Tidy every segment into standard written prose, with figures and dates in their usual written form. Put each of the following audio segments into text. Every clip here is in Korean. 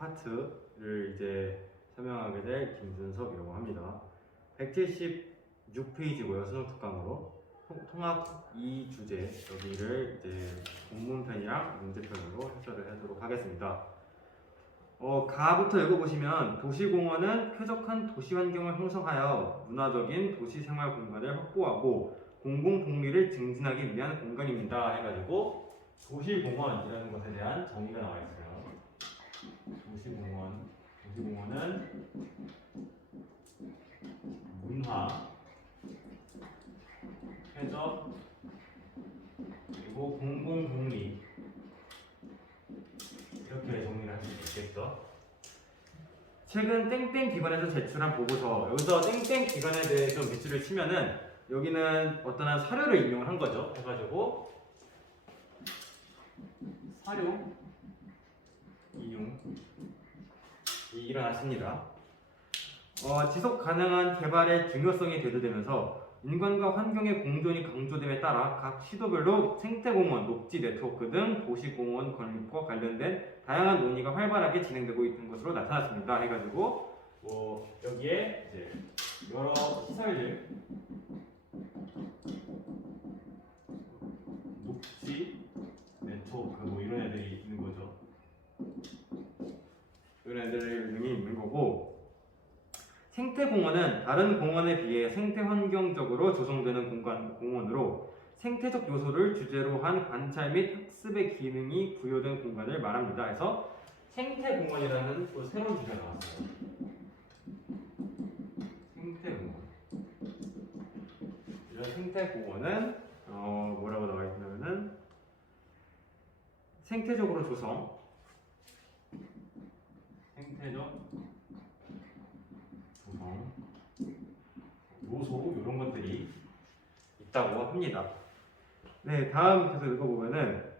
파트를 이제 설명하게 될 김준섭이라고 합니다. 176페이지고요. 수능 특강으로 통합 2주제 여기를 이제 본문편이랑 문제편으로 해설을 하도록 하겠습니다. 가부터 읽어보시면 도시공원은 쾌적한 도시 환경을 형성하여 문화적인 도시 생활 공간을 확보하고 공공 복리를 증진하기 위한 공간입니다. 해가지고 도시공원이라는 것에 대한 정의가 나와 있어요. 도시공원은 문화, 쾌적, 그리고 공공 복리 이렇게 정리를 할 수 있겠죠. 최근 땡땡 기관에서 제출한 보고서, 여기서 땡땡 기관에 대해서 밑줄을 치면은 여기는 어떤 한 사료를 인용을 한 거죠. 해가지고 사료 인용이 일어났습니다. 지속 가능한 개발의 중요성이 대두되면서 인간과 환경의 공존이 강조됨에 따라 각 시도별로 생태공원, 녹지 네트워크 등 도시공원 건립과 관련된 다양한 논의가 활발하게 진행되고 있는 것으로 나타났습니다. 해가지고 여기에 이제 여러 시설들, 녹지 네트워크 이런 애들이 있는 거죠. 이런 애들이 있는 거고, 생태공원은 다른 공원에 비해 생태환경적으로 조성되는 공원으로 생태적 요소를 주제로 한 관찰 및 학습의 기능이 부여된 공간을 말합니다. 그래서 생태공원이라는 또 새로운 주제가 나왔어요. 생태공원. 이런 생태공원은 뭐라고 나와 있냐면은 생태적으로 조성, 생태적 조성, 요소 이런 것들이 있다고 합니다. 네, 다음 계속 읽어보면은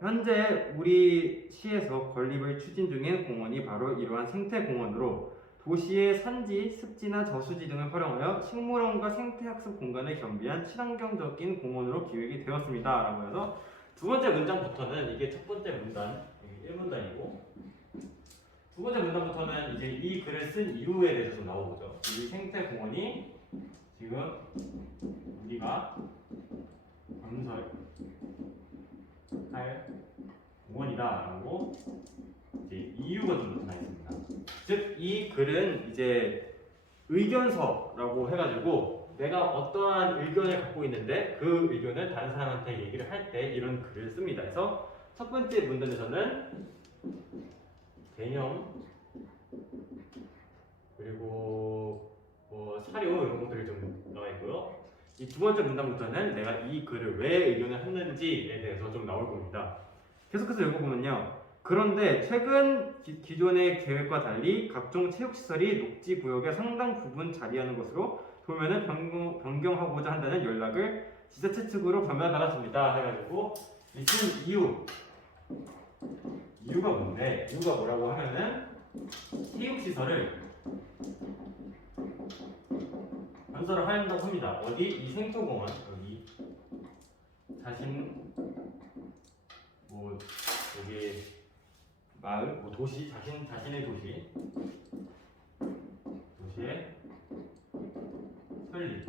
현재 우리 시에서 건립을 추진 중인 공원이 바로 이러한 생태공원으로 도시의 산지, 습지나 저수지 등을 활용하여 식물원과 생태학습 공간을 겸비한 친환경적인 공원으로 기획이 되었습니다. 라고 해서 두 번째 문장부터는 이게 첫 번째 문단, 1문단이고 두 번째 문단부터는 이제 이 글을 쓴 이유에 대해서 좀 나오죠. 이 생태공원이 지금 우리가 건설할 공원이다라고 이제 이유가 좀 나타나 있습니다. 즉, 이 글은 이제 의견서라고 해가지고 내가 어떠한 의견을 갖고 있는데 그 의견을 다른 사람한테 얘기를 할 때 이런 글을 씁니다. 그래서 첫 번째 문단에서는 개념 그리고 사료 이런 것들이 좀 나와 있고요. 이 두 번째 문단부터는 내가 이 글을 왜 의견을 했는지에 대해서 좀 나올 겁니다. 계속해서 읽어보면요. 그런데 최근 기존의 계획과 달리 각종 체육시설이 녹지구역의 상당 부분 자리하는 것으로 도면을 변경하고자 한다는 연락을 지자체 측으로 전달받았습니다. 해가지고 이 이유가 뭔데? 이유가 뭐라고 하면은 체육시설을 건설을 하야 한다고 합니다. 어디? 이 생태공원 여기 여기 마을, 도시, 자신의 도시에 설립을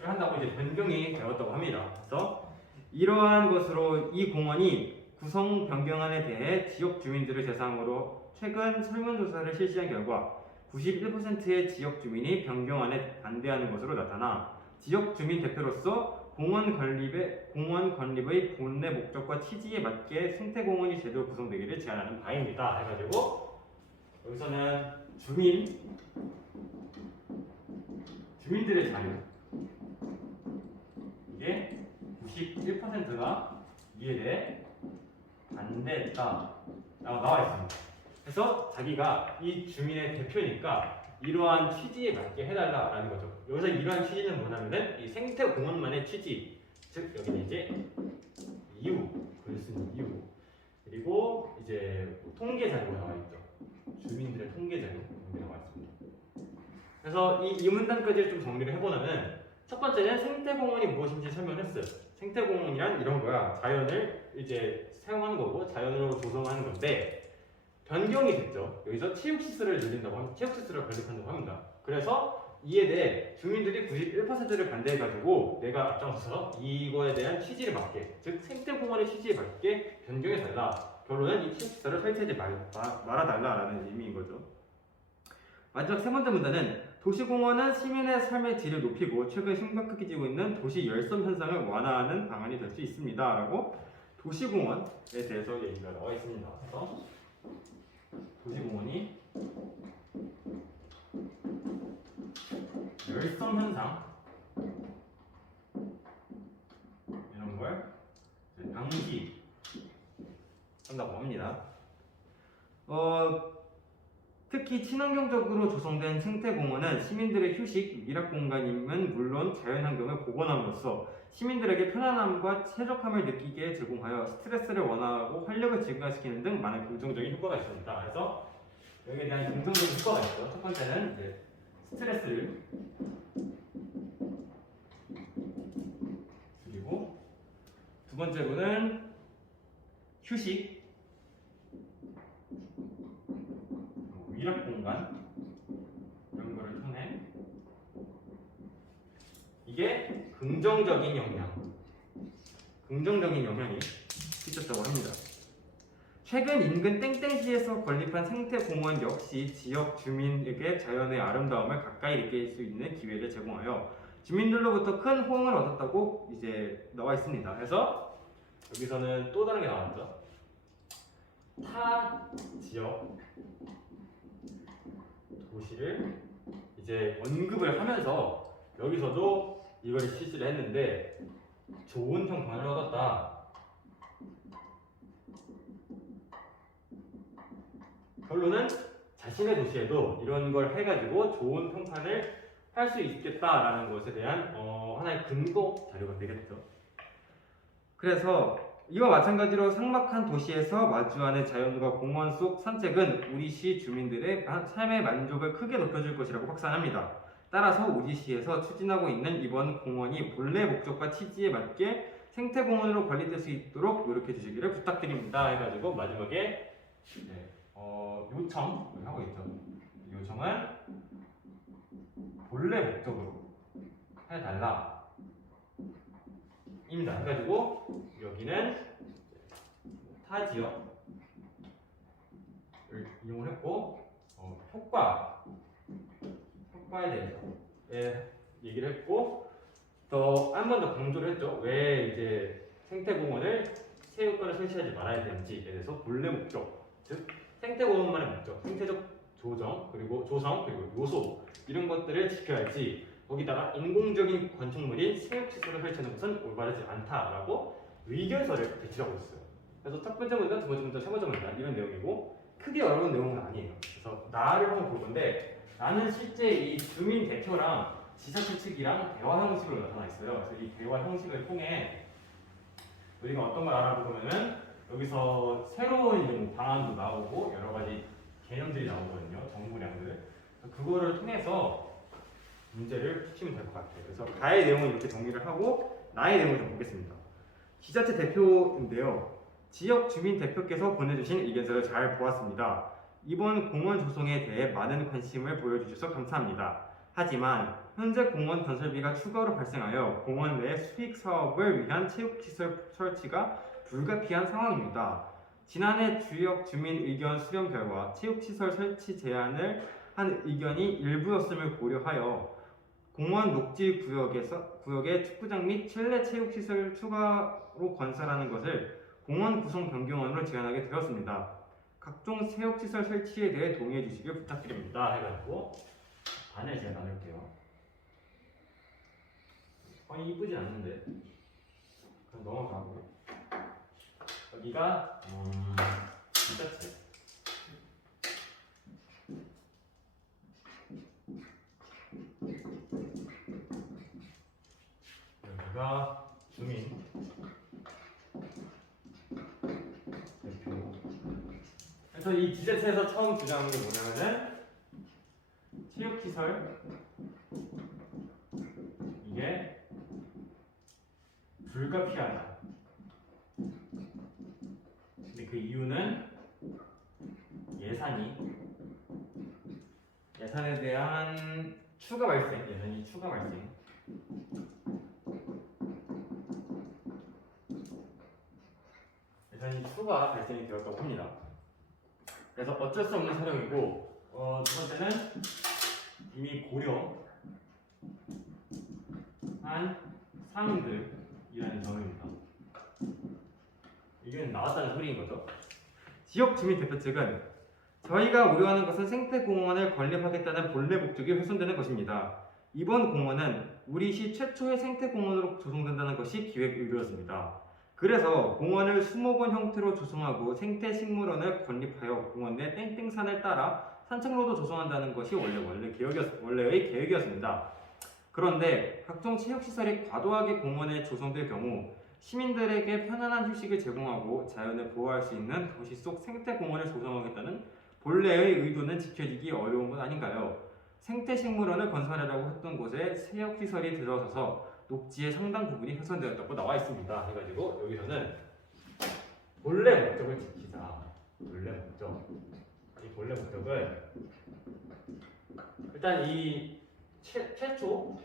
한다고 이제 변경이 되었다고 합니다. 그래서 이러한 것으로 이 공원이 구성 변경안에 대해 지역 주민들을 대상으로 최근 설문조사를 실시한 결과 91%의 지역 주민이 변경안에 반대하는 것으로 나타나 지역 주민 대표로서 공원 건립의 본래 목적과 취지에 맞게 생태공원이 제대로 구성되기를 제안하는 바입니다. 해가지고 여기서는 주민들의 자유, 이게 91%가 이에 대해 반대했다라고 나와 있습니다. 그래서 자기가 이 주민의 대표니까 이러한 취지에 맞게 해달라라는 거죠. 여기서 이러한 취지는 뭐냐면은 이 생태공원만의 취지, 즉 여기는 이제 글을 쓴 이유, 그리고 이제 통계 자료가 나와 있죠. 주민들의 통계 자료 나와 있습니다. 그래서 이 문단까지를 좀 정리를 해보면은 첫 번째는 생태공원이 무엇인지 설명했어요. 생태공원이란 이런 거야. 자연을 이제 사용하는 거고 자연으로 조성하는 건데 변경이 됐죠. 여기서 체육시설을 늘린다고 합니다. 체육시설을 건립한다고 합니다. 그래서 이에 대해 주민들이 91%를 반대해가지고 내가 앞장서서 이거에 대한 취지를 맞게, 즉 생태공원의 취지에 맞게 변경해달라. 결론은 이 체육시설을 설치하지 말아달라라는 의미인 거죠. 마지막 세 번째 문제는 도시공원은 시민의 삶의 질을 높이고 최근 심각해지고 있는 도시 열섬 현상을 완화하는 방안이 될 수 있습니다. 라고 도시공원에 대해서 얘기가 나와 있습니다. 그래서 도시공원이 열섬 현상 이런 걸 방지한다고 합니다. 특히 친환경적으로 조성된 생태공원은 시민들의 휴식, 미락 공간임은 물론 자연환경을 복원함으로써 시민들에게 편안함과 쾌적함을 느끼게 제공하여 스트레스를 완화하고 활력을 증가시키는 등 많은 긍정적인 효과가 있습니다. 그래서 여기에 대한 긍정적인 효과가 있죠. 첫 번째는 이제 스트레스를 줄이고, 두 번째로는 휴식, 미락 공간 이런 거를 통해 이게 긍정적인 영향이 있었다고 합니다. 최근 인근 땡땡시에서 건립한 생태공원 역시 지역 주민에게 자연의 아름다움을 가까이 느낄 수 있는 기회를 제공하여 주민들로부터 큰 호응을 얻었다고 이제 나와 있습니다. 그래서 여기서는 또 다른 게 나왔죠. 타 지역 도시를 이제 언급을 하면서 여기서도 이걸 실시를 했는데 좋은 평판을 얻었다. 결론은 자신의 도시에도 이런 걸 해가지고 좋은 평판을 할 수 있겠다라는 것에 대한 하나의 근거 자료가 되겠죠. 그래서 이와 마찬가지로 삭막한 도시에서 마주하는 자연과 공원 속 산책은 우리 시 주민들의 삶의 만족을 크게 높여줄 것이라고 확산합니다. 따라서 우리 시에서 추진하고 있는 이번 공원이 본래 목적과 취지에 맞게 생태공원으로 관리될 수 있도록 노력해 주시기를 부탁드립니다. 해가지고 마지막에 요청을 하고 있죠. 요청은 본래 목적으로 해달라 입니다. 해가지고 여기는 타 지역을 이용을 했고 효과에 대해서 얘기를 했고 또 한 번 더 강조를 했죠. 왜 이제 생태공원을 체육관을 설치하지 말아야 되는지에 대해서 본래 목적, 즉 생태공원만의 목적, 생태적 조성 그리고 요소 이런 것들을 지켜야지 거기다가 인공적인 건축물인 체육시설을 설치하는 것은 올바르지 않다라고 의견서를 배치하고 있어요. 그래서 첫 번째 문단, 두 번째 문단, 세 번째 문단 이런 내용이고 크게 어려운 내용은 아니에요. 그래서 나를 한번 볼 건데 나는 실제 이 주민 대표랑 지자체 측이랑 대화 형식으로 나타나 있어요. 그래서 이 대화 형식을 통해 우리가 어떤 걸 알아보면은 여기서 새로운 이제 뭐 방안도 나오고 여러 가지 개념들이 나오거든요. 정보량들. 그거를 통해서 문제를 푸시면 될 것 같아요. 그래서 가의 내용은 이렇게 정리를 하고 나의 내용을 좀 보겠습니다. 지자체 대표인데요. 지역 주민 대표께서 보내주신 의견서를 잘 보았습니다. 이번 공원 조성에 대해 많은 관심을 보여주셔서 감사합니다. 하지만 현재 공원 건설비가 추가로 발생하여 공원 내 수익 사업을 위한 체육시설 설치가 불가피한 상황입니다. 지난해 지역 주민 의견 수렴 결과 체육시설 설치 제한을 한 의견이 일부였음을 고려하여 공원 녹지 구역에 축구장 및 실내 체육시설 추가로 건설하는 것을 공원 구성 변경안으로 제안하게 되었습니다. 각종 체육시설 설치에 대해 동의해 주시길 부탁드립니다. 해가지고 반을 제가 나눌게요. 이쁘진 않는데 그럼 넘어가고 여기가 지자체 여기가 주민 대표. 그래서 이 지자체에서 처음 주장하는 게 뭐냐면은 체육시설 이게 불가피하다. 근데 그 이유는 예산에 대한 추가 발생, 예산이 추가 발생. 예산이 추가 발생이 되었다고 합니다. 그래서 어쩔 수 없는 사정이고, 두 번째는 이미 고려한 상인들이라는 점입니다. 이게 나왔다는 소리인 거죠. 지역 주민 대표 측은 저희가 우려하는 것은 생태공원을 건립하겠다는 본래 목적이 훼손되는 것입니다. 이번 공원은 우리 시 최초의 생태공원으로 조성된다는 것이 기획 의도였습니다. 그래서 공원을 수목원 형태로 조성하고 생태식물원을 건립하여 공원 내 땡땡산을 따라 산책로도 조성한다는 것이 원래의 계획이었습니다. 그런데 각종 체육시설이 과도하게 공원에 조성될 경우 시민들에게 편안한 휴식을 제공하고 자연을 보호할 수 있는 도시 속 생태공원을 조성하겠다는 본래의 의도는 지켜지기 어려운 것 아닌가요? 생태식물원을 건설하려고 했던 곳에 체육시설이 들어서서 녹지의 상당 부분이 훼손되었다고 나와 있습니다. 해가지고 여기서는 본래 목적을 지키자. 본래 목적. 이 본래 목적을 일단 이 최초의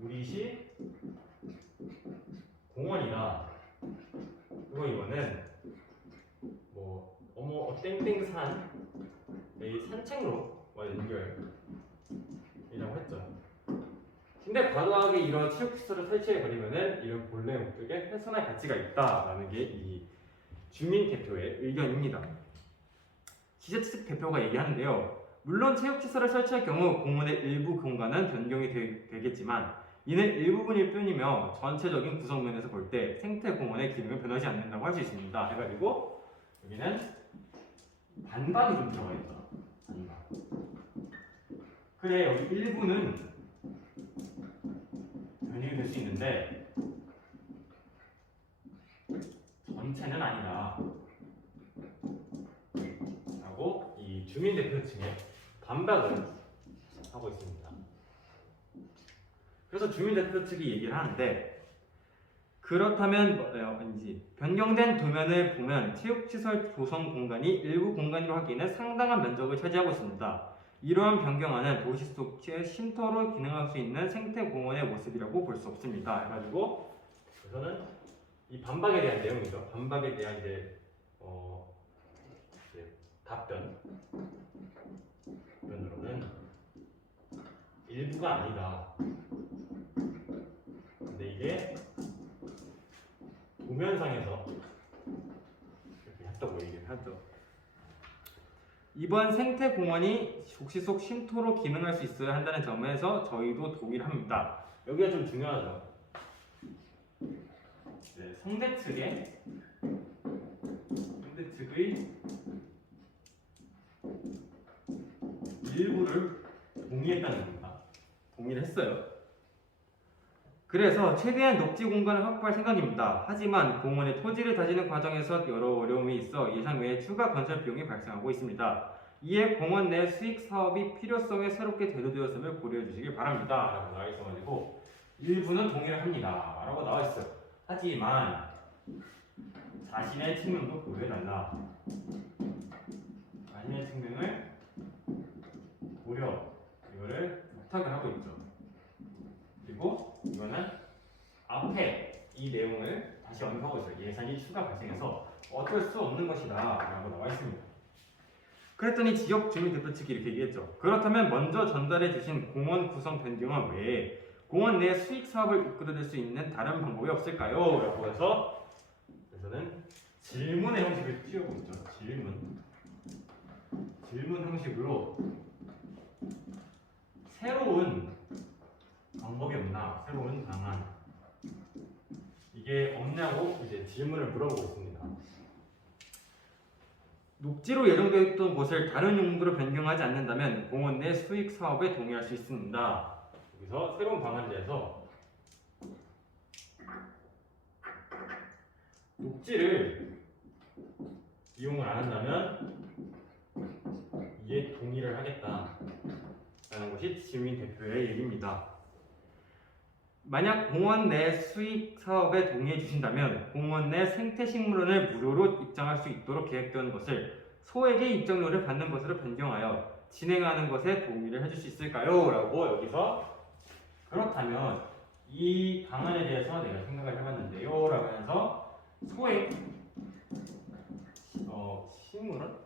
우리시 공원이다. 그리고 이거는 땡땡산의 산책로와 연결이라고 했죠. 근데 과도하게 이런 체육시설을 설치해버리면은 이런 본래 목적에 훼손할 가치가 있다라는 게 이 주민 대표의 의견입니다. 지자체 대표가 얘기하는데요. 물론 체육시설을 설치할 경우 공원의 일부 공간은 변경이 되겠지만 이는 일부분일 뿐이며 전체적인 구성면에서 볼 때 생태공원의 기능은 변하지 않는다고 할 수 있습니다. 해가지고 여기는 반박이 좀 들어가 있죠. 반박. 그래 여기 일부는 변경이 될 수 있는데 전체는 아니다. 라고 이 주민대표 층에 반박을 하고 있습니다. 그래서 주민대표 측이 얘기를 하는데 그렇다면 왠지 변경된 도면을 보면 체육시설 조성 공간이 일부 공간으로 하기에는 상당한 면적을 차지하고 있습니다. 이러한 변경안은 도시 속의 쉼터로 기능할 수 있는 생태공원의 모습이라고 볼 수 없습니다. 해가지고 그래서는 이 반박에 대한 내용이죠. 반박에 대한 이제 답변으로는 일부가 아니다. 근데 이게 도면상에서 이렇게 했다고 얘기를 하죠. 이번 생태공원이 도시 속 쉼터로 기능할 수 있어야 한다는 점에서 저희도 동의합니다. 여기가 좀 중요하죠. 네, 상대 측의 일부를 동의했다는 겁니다. 동의를 했어요. 그래서 최대한 녹지 공간을 확보할 생각입니다. 하지만 공원의 토지를 다지는 과정에서 여러 어려움이 있어 예상 외에 추가 건설 비용이 발생하고 있습니다. 이에 공원 내 수익 사업이 필요성에 새롭게 대두되었음을 고려해 주시길 바랍니다. 라고 나와 있어가지고 일부는 동의를 합니다. 라고 나와 있어요. 하지만 자신의 측면도 고려해달라. 자신의 측면을 이거를 부탁을 하고 있죠. 그리고 이거는 앞에 이 내용을 다시 언급하고 있어요. 예산이 추가 발생해서 어쩔 수 없는 것이다 라고 나와 있습니다. 그랬더니 지역 주민 대표 측이 이렇게 얘기했죠. 그렇다면 먼저 전달해 주신 공원 구성 변경안 외에 공원 내 수익 사업을 이끌어낼 수 있는 다른 방법이 없을까요? 라고 해서 그래서는 질문의 형식을 띄우고 있죠. 질문 형식으로 새로운 방법이 없나? 새로운 방안 이게 없냐고 이제 질문을 물어보고 있습니다. 녹지로 예정되어 있던 곳을 다른 용도로 변경하지 않는다면 공원 내 수익 사업에 동의할 수 있습니다. 여기서 새로운 방안에 대해서 녹지를 이용을 안 한다면 이에 동의를 하겠다라는 것이 지민 대표의 얘기입니다. 만약 공원 내 수익 사업에 동의해 주신다면 공원 내 생태식물원을 무료로 입장할 수 있도록 계획되는 것을 소액의 입장료를 받는 것으로 변경하여 진행하는 것에 동의를 해줄 수 있을까요? 라고 여기서 그렇다면 이 방안에 대해서 내가 생각을 해봤는데요 라고 하면서 소액 식물원?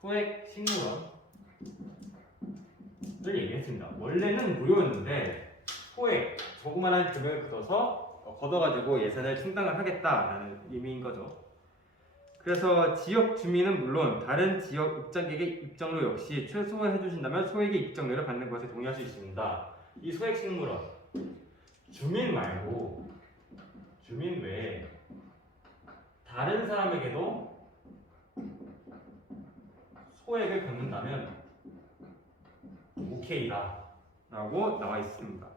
소액 식물원을 얘기했습니다. 원래는 무료였는데 소액 조그만한 금액을 걷어가지고 예산을 충당을 하겠다라는 의미인 거죠. 그래서 지역 주민은 물론 다른 지역 입장객의 입장료 역시 최소화해 주신다면 소액의 입장료를 받는 것에 동의할 수 있습니다. 이 소액 식물원 주민 말고 주민 외에 다른 사람에게도 소액을 받는다면 오케이다 라고 나와 있습니다.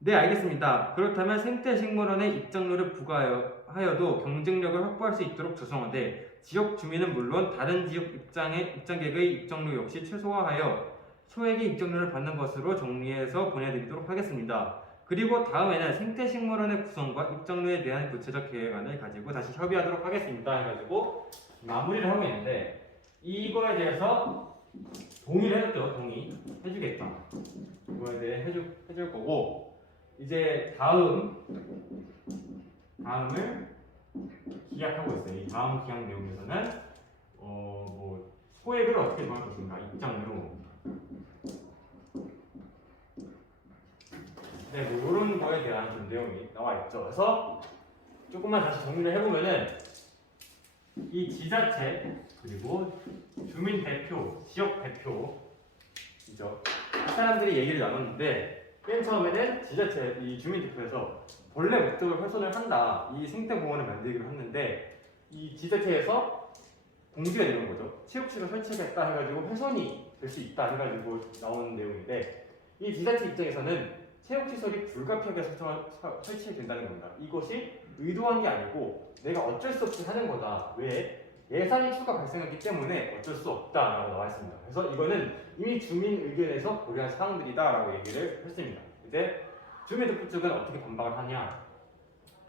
네, 알겠습니다. 그렇다면 생태식물원에 입장료를 부과하여도 경쟁력을 확보할 수 있도록 조성하되 지역 주민은 물론 다른 지역 입장객의 입장료 역시 최소화하여 소액의 입장료를 받는 것으로 정리해서 보내드리도록 하겠습니다. 그리고 다음에는 생태식물원의 구성과 입장료에 대한 구체적 계획안을 가지고 다시 협의하도록 하겠습니다. 해가지고 마무리를 하고 있는데 이거에 대해서 동의를 해줬죠. 동의해주겠다. 이거에 대해 해줄 거고 이제 다음을 기약하고 있어요. 이 다음 기약 내용에서는 뭐 소액을 어떻게 정할 것인가 입장료. 네, 뭐 이런 거에 대한 좀 내용이 나와 있죠. 그래서 조금만 다시 정리를 해보면은 이 지자체 그리고 주민 대표, 지역 대표이죠. 이 사람들이 얘기를 나눴는데 맨 처음에는 지자체 이 주민 대표에서 본래 목적을 훼손을 한다. 이 생태공원을 만들기로 했는데 이 지자체에서 공지가 이런 거죠. 체육시설 설치하겠다 해가지고 훼손이 될 수 있다 해가지고 나오는 내용인데 이 지자체 입장에서는 체육시설이 불가피하게 설치된다는 겁니다. 이것이 의도한 게 아니고 내가 어쩔 수 없이 하는 거다. 왜? 예산이 추가 발생했기 때문에 어쩔 수 없다라고 나와 있습니다. 그래서 이거는 이미 주민 의견에서 고려한 사항들이다라고 얘기를 했습니다. 이제 주민대표 측은 어떻게 반박을 하냐?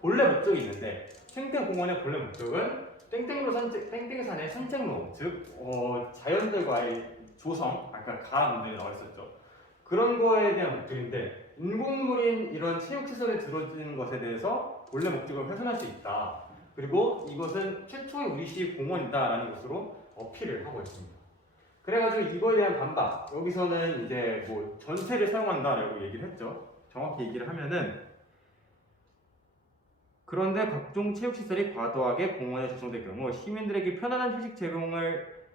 본래 목적이 있는데 생태공원의 본래 목적은 땡땡산의 산책로, 즉 자연들과의 조성, 아까 가 문제에 나와 있었죠. 그런 거에 대한 목적인데 인공물인 이런 체육시설에 들어지는 것에 대해서 본래 목적을 훼손할 수 있다. 그리고 이것은 최초의 우리시 공원이다라는 것으로 어필을 하고 있습니다. 그래가지고 이거에 대한 반박, 여기서는 이제 뭐 전체를 사용한다라고 얘기를 했죠. 정확히 얘기를 하면은 그런데 각종 체육시설이 과도하게 공원에 조성될 경우 시민들에게 편안한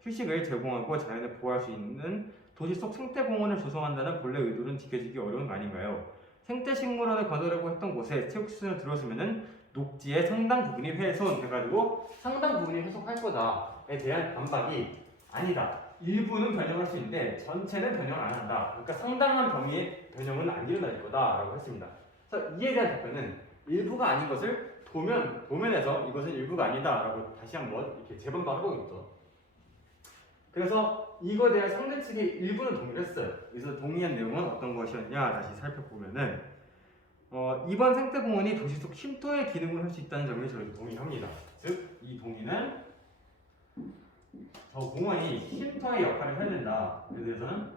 휴식을 제공하고 자연을 보호할 수 있는 도시 속 생태공원을 조성한다는 본래 의도는 지켜지기 어려운 거 아닌가요? 생태식물원을 거두려고 했던 곳에 체육시설을 들어서면은 녹지의 상당 부분이 훼손해가지고 상당 부분이 훼손할 거다에 대한 반박이 아니다. 일부는 변형할 수 있는데 전체는 변형 안 한다. 그러니까 상당한 범위의 변형은 안 일어날 거다라고 했습니다. 그래서 이에 대한 답변은 일부가 아닌 것을 도면에서 이것은 일부가 아니다라고 다시 한번 이렇게 재반박하고 있죠. 그래서 이거에 대한 상대 측이 일부는 동의를 했어요. 그래서 동의한 내용은 어떤 것이었냐 다시 살펴보면은 이번 생태공원이 도시 속 쉼터의 기능을 할 수 있다는 점을 저희도 동의합니다. 즉 이 동의는 저 공원이 쉼터의 역할을 해야 된다에 대해서는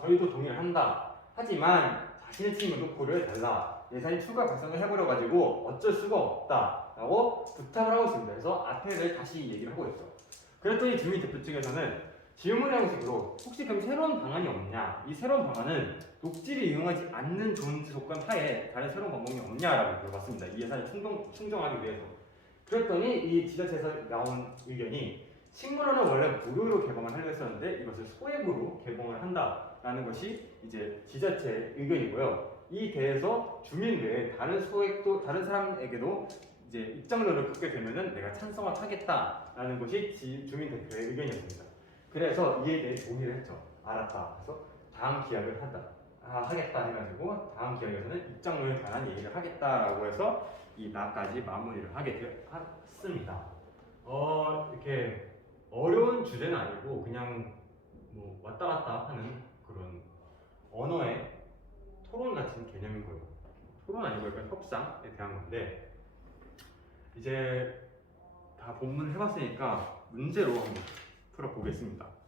저희도 동의를 한다. 하지만 자신의 책임을 고려해달라. 예산이 추가 발생을 해버려가지고 어쩔 수가 없다라고 부탁을 하고 있습니다. 그래서 앞에를 다시 얘기를 하고 있죠. 그랬더니 주민 대표 측에서는 질문의 형식으로 혹시 그럼 새로운 방안이 없냐? 이 새로운 방안은 녹지를 이용하지 않는 존재 조건 하에 다른 새로운 방법이 없냐라고 물어봤습니다. 이 예산을 충정하기 위해서. 그랬더니 이 지자체에서 나온 의견이 식물원은 원래 무료로 개방을 하려 했었는데 이것을 소액으로 개방을 한다라는 것이 이제 지자체의 의견이고요. 이 대해서 주민 외에 다른 사람에게도 이제 입장료를 받게 되면은 내가 찬성을 하겠다라는 것이 주민 대표의 의견이었습니다. 그래서 이에 대해 동의를 했죠. 알았다. 그래서 다음 기약을 하겠다 해가지고 다음 기약에서는 입장료에 관한 얘기를 하겠다라고 해서 이 나까지 마무리를 하게 되었습니다. 이렇게 어려운 주제는 아니고 그냥 뭐 왔다 갔다 하는 그런 언어의 토론 같은 개념인 거예요. 토론 아니고 약간 협상에 대한 건데 이제 다 본문을 해봤으니까 문제로 한번 풀어보겠습니다.